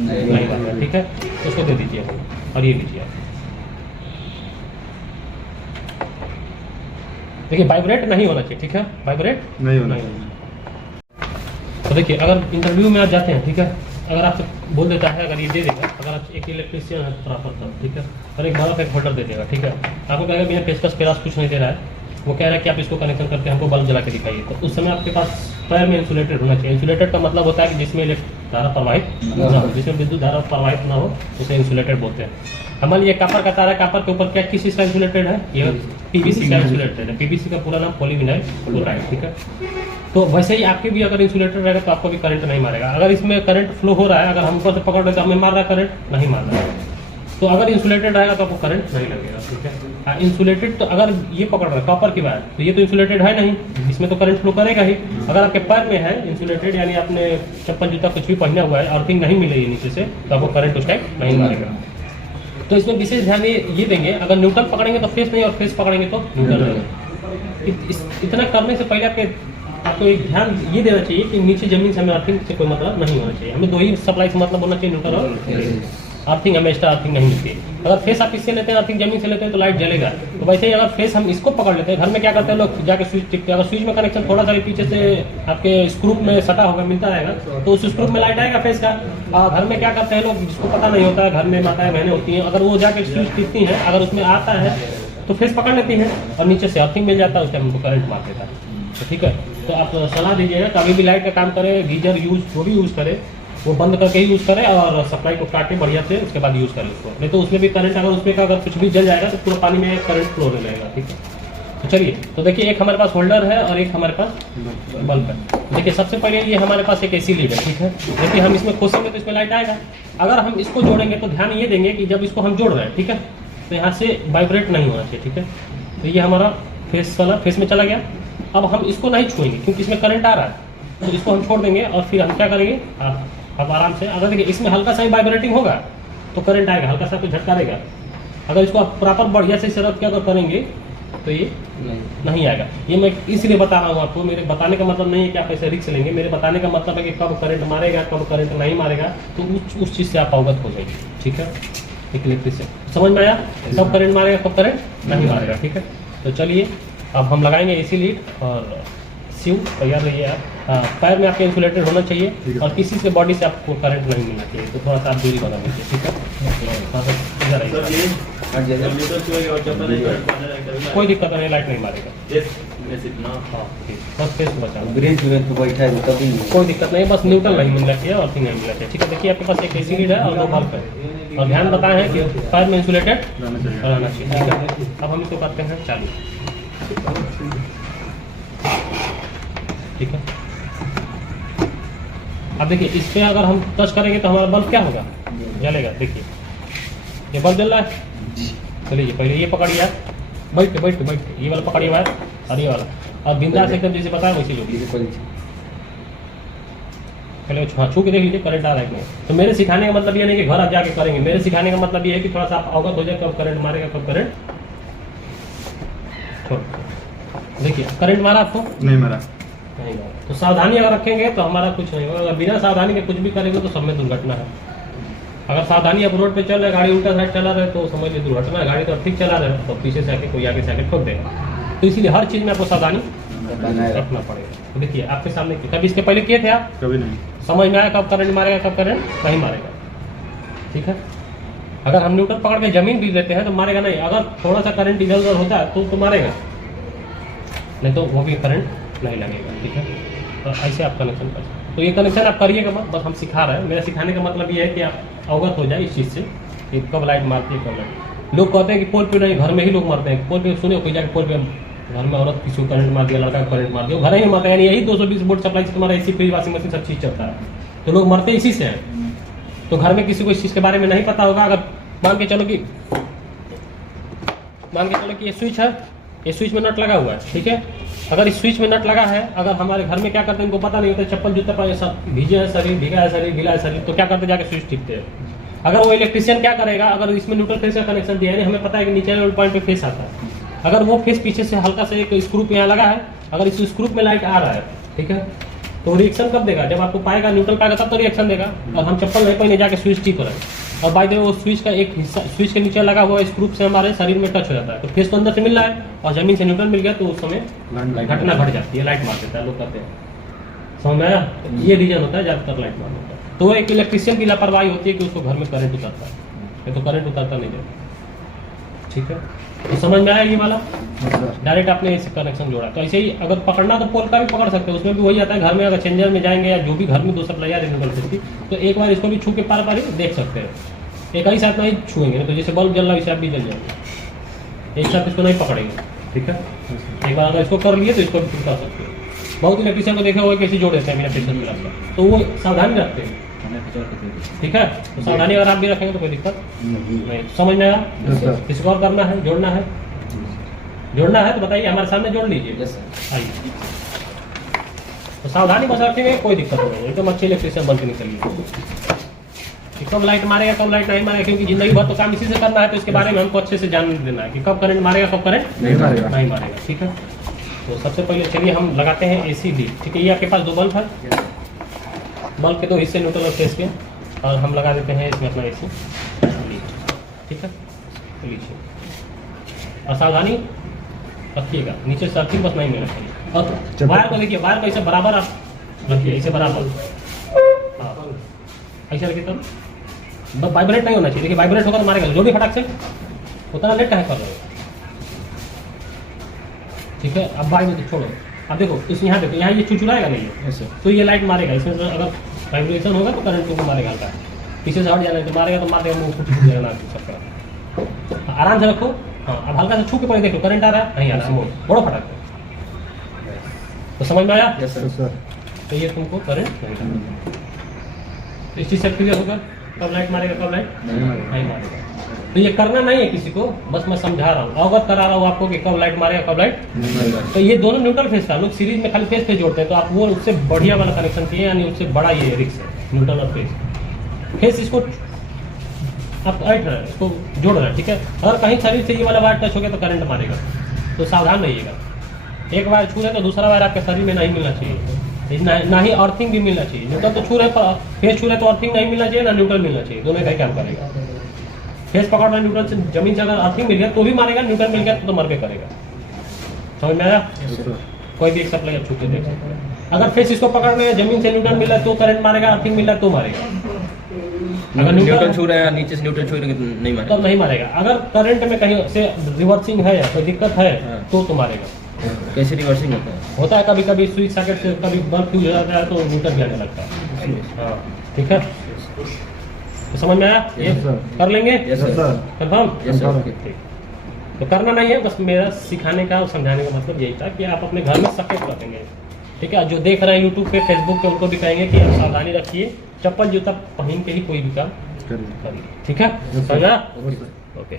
नहीं बढ़ रहा है, ठीक है। तो उसको दे दीजिए और ये लीजिए आप। देखिए वाइब्रेट नहीं होना चाहिए, ठीक है, वाइब्रेट नहीं होना। तो देखिए अगर इंटरव्यू में आप जाते हैं, ठीक है, अगर आपसे बोल देता है, अगर ये दे देगा, अगर आप एक इलेक्ट्रीशियन है प्रॉपर तब, ठीक है, और एक बल्ब एक होल्डर दे देगा, ठीक है, आपको कहेगा भैया पेचकस पेरास कुछ नहीं दे रहा है, वो कह रहा है कि आप इसको कनेक्शन करके हमको बल्ब जला के दिखाइए, तो उस समय आपके पास पैर में इंसुलेटेड होना चाहिए। इंसुलेटेड का मतलब होता है कि जिसमें धारा प्रवाहित ना हो, जिसमें विद्युत धारा प्रवाहित ना हो, उसे इंसुलेटेड बोलते हैं। हमारे ये कापर का तार है, कापर के ऊपर क्या किस चीज़ का इंसुलेटेड है, ये पीवीसी का इंसुलेटेड है। पीवीसी का पूरा नाम पॉलीविनाइल क्लोराइड, ठीक है। तो वैसे ही आपके भी अगर इंसुलेटेड रहेगा तो आपको भी करंट नहीं मारेगा। अगर इसमें करंट फ्लो हो रहा है, अगर हम ऊपर से पकड़ रहे तो हमें मार रहा है करंट, नहीं मार रहा है। तो अगर इंसुलेटेड रहेगा तो आपको करंट नहीं लगेगा, ठीक है। इंसुलेटेड तो अगर ये पकड़ रहा है कॉपर की बात, तो ये तो इंसुलेटेड है नहीं, इसमें तो करंट फ्लो करेगा ही। अगर आपके पैर में है इंसुलेटेड, यानी आपने चप्पल जूता कुछ भी पहना हुआ है, अर्थिंग नहीं मिल रही है नीचे से, तो आपको करंट उस टाइम नहीं मारेगा। तो इसमें विशेष ध्यान ये देंगे, अगर न्यूट्रल पकड़ेंगे तो फेस नहीं, और फेस पकड़ेंगे तो न्यूट्रल नहीं। इतना करने से पहले आपको एक ध्यान ये देना चाहिए कि नीचे जमीन से हमें अर्थिंग से कोई मतलब नहीं होना चाहिए। हमें दो ही सप्लाई से मतलब होना चाहिए, न्यूट्रल और अर्थिंग। हमें एक्स्ट्रा अर्थिंग नहीं मिलती है। अगर फेस आप इससे लेते हैं, अर्थिंग जमीन से लेते हैं, तो लाइट जलेगा। तो वैसे ही अगर फेस हम इसको पकड़ लेते हैं, घर में क्या करते हैं लोग, जाके स्विच टिकते हैं। अगर स्विच में कनेक्शन थोड़ा सा भी पीछे से आपके स्क्रू में सटा होगा, मिलता रहेगा, तो उस स्क्रू में लाइट आएगा फेस का। घर में क्या करते हैं लोग, जिसको पता नहीं होता है, घर में माताएं बहनें होती हैं, अगर वो जाके स्विच टिकती हैं, अगर उसमें आता है तो फेस पकड़ लेती हैं और नीचे से अर्थिंग मिल जाता है, उस टाइम उनको करंट मार देता है। तो ठीक है, तो आप सलाह दीजिएगा कभी भी लाइट का काम करें, गीजर यूज जो भी यूज़ करें वो बंद करके ही यूज़ करें, और सप्लाई को काटे बढ़िया से, उसके बाद यूज़ करें उसको। नहीं तो उसमें भी करंट, अगर उसमें का अगर कुछ भी जल जाएगा तो पूरा पानी में करंट फ्लो होने लगेगा, ठीक है। तो चलिए, तो देखिए एक हमारे पास होल्डर है और एक हमारे पास बल्ब है। देखिए सबसे पहले ये हमारे पास एक एसी लीड है, ठीक है। देखिए हम इसमें खोसेंगे तो इसमें लाइट आएगा। अगर हम इसको जोड़ेंगे तो ध्यान ये देंगे कि जब इसको हम जोड़ रहे हैं, ठीक है, तो यहाँ से वाइब्रेट नहीं होना चाहिए, ठीक है। तो ये हमारा फेस वाला फेस में चला गया। अब हम इसको नहीं छुएंगे क्योंकि इसमें करंट आ रहा है, तो इसको हम छोड़ देंगे और फिर हम क्या करेंगे, आप आराम से, अगर देखिए इसमें हल्का सा ही वाइब्रेटिंग होगा तो करंट आएगा, हल्का सा कुछ झटका देगा। अगर इसको आप प्रॉपर बढ़िया से रख के अगर करेंगे तो ये नहीं आएगा। ये मैं इसलिए बता रहा हूँ आपको, मेरे बताने का मतलब नहीं है कि आप ऐसे रिस्क लेंगे, मेरे बताने का मतलब है कि कब करंट मारेगा, कब करंट नहीं मारेगा, तो उस चीज़ से आप अवगत हो जाएंगे, ठीक है। एक इलेक्ट्रिशियन समझ में आया, कब करंट मारेगा कब करंट नहीं मारेगा, ठीक है। तो चलिए अब हम लगाएंगे एसी लीड और स्यू तैयार रहिए आप। पैर में आपके इंसुलेटेड होना चाहिए और किसी से बॉडी से आपको करंट नहीं मिलना चाहिए, तो थोड़ा सा आप दूरी बना दीजिए, ठीक है। कोई दिक्कत नहीं, लाइट नहीं मारेगा। हाँ ठीक, बस फेस को बचा, कोई दिक्कत नहीं, बस न्यूट्रल नहीं मिलना चाहिए और थिंग नहीं मिलना चाहिए, ठीक है। देखिए आपके पास एक एसी लीड है और दो बल्ब है, और ध्यान बताए हैं कि पैर में इंसुलेटेड रहना चाहिए, ठीक है। अब हम इसको करते हैं चालू, ठीक है। अब देखिए इस पर अगर हम टच करेंगे तो हमारा बल्ब क्या होगा, जलेगा। देखिए ये बल्ब जल रहा है। चलिए पहले ये पकड़िए आप, बैठ के ये वाला पकड़िए वायर और ये वाला, और बिंदास एकदम जैसे बताया वैसे जो पहले छू के देख लीजिए करंट आ रहा है। तो मेरे सिखाने का मतलब ये नहीं कि घर आप जाके करेंगे, मेरे सिखाने का मतलब ये है कि थोड़ा सा आप अवगत हो जाए कब करंट मारेगा कब करंट। देखिए करंट मारा आपको, नहीं मारा, नहीं मारा। तो सावधानी अगर रखेंगे तो हमारा कुछ नहीं होगा, अगर बिना सावधानी के कुछ भी करेंगे तो सब में दुर्घटना है। अगर सावधानी आप रोड पे चल रहे, गाड़ी उल्टा साइड चला रहे तो समझ लीजिए दुर्घटना है। गाड़ी तो ठीक चला रहे तो पीछे से आके कोई आगे से आके ठोक देगा। तो इसीलिए हर चीज़ में आपको सावधानी रखना पड़ेगा। तो देखिए आपके सामने कभी इसके पहले किए थे आप, कभी नहीं, समझ में आया कब करंट मारेगा कब करंट नहीं मारेगा, ठीक है। अगर हम न्यूट्रल पकड़ के जमीन भी देते हैं तो मारेगा नहीं, अगर थोड़ा सा करंट इधर उधर होता है तो मारेगा, नहीं तो वो भी करंट नहीं लगेगा, ठीक है। तो ऐसे आप कनेक्शन कर सकते। तो ये कनेक्शन आप करिएगा मत, बस हम सिखा रहे हैं। मेरा सिखाने का मतलब ये है कि आप अवगत हो जाए इस चीज़ से कि कब लाइट मारती है कब लाइट। लोग कहते हैं कि पोल पे नहीं, घर में ही लोग मारते हैं। पोल पे सुने कोई जाके पोल पे घर में औरत किसी को करंट मार दिया, लड़का को करंट मार दिया, घर ही मारता है। यानी यही 220 वोल्ट सप्लाई से तुम्हारा एसी फ्रिज वाशिंग मशीन सब चीज़ चलता है, तो लोग मरते इसी से हैं। तो घर में किसी को इस चीज़ के बारे में नहीं पता होगा। अगर मान के चलो कि ये स्विच है, ये स्विच में नट लगा हुआ है, ठीक है। अगर इस स्विच में नट लगा है, अगर हमारे घर में क्या करते हैं इनको पता नहीं होता, चप्पल जूता पर सब भीजे है शरीर, भीगा है शरीर, गीला है शरीर, तो क्या करते जाके स्विच टिकते हैं। अगर वो इलेक्ट्रिशियन क्या करेगा, अगर इसमें न्यूट्रल फेस का कनेक्शन दिया है, हमें पता है कि नीचे वाले पॉइंट पे फेस आता है, अगर वो फेस पीछे से हल्का से एक स्क्रू पे यहाँ लगा है, अगर इस स्क्रू में लाइट आ रहा है, ठीक है, तो रिएक्शन कब देगा? जब आपको पाएगा, न्यूट्रल पाएगा तब तो रिएक्शन देगा। और हम चप्पल नहीं पहने जाके स्विच ठीक हो रहे हैं, और बाय द वे वो स्विच का एक हिस्सा स्विच के नीचे लगा हुआ स्क्रू से हमारे शरीर में टच हो जाता है, तो फेस तो अंदर से मिल रहा है और जमीन से न्यूट्रल मिल गया, तो उस समय घटना घट जाती है, लाइट मार देता है, लोग कहते हैं। समझ में आया? ये रीजन होता है ज्यादातर लाइट मार देता है। तो एक इलेक्ट्रिशियन की लापरवाही होती है कि उसको घर में करंट उतरता है, ये तो करंट उतरता नहीं है। ठीक है, तो समझ में आया ये वाला? डायरेक्ट आपने इसे कनेक्शन जोड़ा। तो ऐसे ही अगर पकड़ना तो पोल का भी पकड़ सकते हैं, उसमें भी वही आता है। घर में अगर चेंजर में जाएंगे या जो भी घर में दो सप्लायर रिन्यूएबल फेस की, तो एक बार इसको भी छू के पार पार ही देख सकते हैं। एक ही साथ नहीं छुएंगे, तो जैसे बल्ब जल रहा है वैसे आप भी जल जाएंगे, एक साथ इसको नहीं पकड़ेंगे। ठीक है, एक बार अगर इसको कर लिए तो इसको भी कर सकते हैं। बहुत इलेक्ट्रिशियन को देखे हुए कैसे जोड़ देते हैं मेरा फेशियल मिला का, तो वो सावधानी रखते हैं। ठीक है, तो सावधानी अगर आप भी रखेंगे तो कोई दिक्कत नहीं। समझ में आया? इसको और करना है, जोड़ना है, जोड़ना है तो बताइए, हमारे सामने जोड़ लीजिए। आइए, तो सावधानी बस रखेंगे, कोई दिक्कत नहीं है, एकदम अच्छे इलेक्ट्रिशियन बन के निकलिए। कब लाइट मारेगा कब लाइट नहीं मारेगा, क्योंकि जिंदगी भर तो काम इसी से करना है, तो इसके बारे में हमको अच्छे से जान देना है कि कब करंट मारेगा कब करंट नहीं मारेगा। ठीक है, तो सबसे पहले चलिए हम लगाते हैं एसी लीड। ठीक है, ये आपके पास दो बल्ब है, बल्ब के दो हिस्से न्यूट्रल और फेस के, और हम लगा देते हैं इसमें अपना एसी लीड। ठीक है, तो लीजिए और सावधानी रखिएगा, नीचे से अर्थिंग बस नहीं मिलना चाहिए। और वायर को देखिए, वायर को ऐसे बराबर आप रखिए, ऐसे बराबर, हाँ ऐसे रखिए, तब वाइब्रेट नहीं होना चाहिए। देखिए वाइब्रेट होगा तो मारेगा, जो भी फटाक से उतना लेट है कर रहे हो। ठीक है, अब बाई में छोड़ो, अब देखो इस यहाँ देखो, यहाँ ये चुचुराएगा नहीं है, तो ये लाइट मारेगा। इसमें अगर वाइब्रेशन होगा तो करंट को मारेगा हल्का, पीछे से हट जाना है तो मारेगा, तो मारेगा मुँह कुछ जाना सबका। आराम से रखो, हाँ अब हल्का से छू के पड़े, देखो करंट आ रहा है नहीं आ रहा है, बड़ो फटाक। तो समझ में आया? तो ये तुमको करंट नहीं, तो इस चीज़ से क्लियर होगा कब लाइट मारेगा कब लाइट नहीं मारेगा। तो ये करना नहीं है किसी को, बस मैं समझा रहा हूँ, अवगत करा रहा हूँ आपको कि कब लाइट मारेगा कब लाइट नहीं मारेगा। तो ये दोनों न्यूट्रल फेस का, लोग सीरीज में खाली फेस पे जोड़ते हैं, तो आप वो उससे बढ़िया वाला कनेक्शन किए, यानी उससे बड़ा ये रिक्स है न्यूट्रल और फेस। इसको आप ऐड रहे इसको जोड़ रहे हैं। ठीक है, अगर कहीं शरीर से ये वाला वायर टच हो गया तो करंट मारेगा, तो सावधान रहिएगा। एक वायर छू रहे तो दूसरा वायर आपके शरीर में नहीं मिलना चाहिए, ना ही अर्थिंग भी मिलना चाहिए। न्यूट्रल तो छू रहे, फेस छू रहे तो अर्थिंग नहीं मिलना चाहिए, ना न्यूट्रल मिलना चाहिए, दोनों का ही काम करेगा। फेस पकड़ रहा न्यूट्रल से जमीन से अगर अर्थिंग मिल गया तो भी मारेगा, न्यूट्रल मिल गया तो मरबे करेगा। समझ में आया? कोई भी एक सप्लायर छू के देख सकते हैं। अगर फेस इसको पकड़ रहे हैं, जमीन से न्यूट्रल मिल रहा है तो करंट मारेगा, अर्थिंग मिल रहा है तो मारेगा। अगर न्यूट्रल छू रहे हैं, नीचे से न्यूट्रल छू रहे हैं नहीं मारेगा, तो नहीं मारेगा। अगर करंट में कहीं से रिवर्सिंग है या कोई दिक्कत है तो मारेगा। कैसे रिवर्सिंग होता है? कभी कभी स्विच सॉकेट से कभी बल्ब फ्यूज हो जाता है तो न्यूट्रल भी आने लगता है। हाँ ठीक है, तो समझ में आया? ये कर लेंगे कंफर्म? ठीक, तो करना नहीं है, बस मेरा सिखाने का और समझाने का मतलब यही था कि आप अपने घर में सकेट रखेंगे। ठीक है, जो देख रहे हैं यूट्यूब पे फेसबुक पे उनको भी कहेंगे कि आप सावधानी रखिए, चप्पल जूता पहन के ही कोई भी काम करिए। ठीक है, समझा? ओके।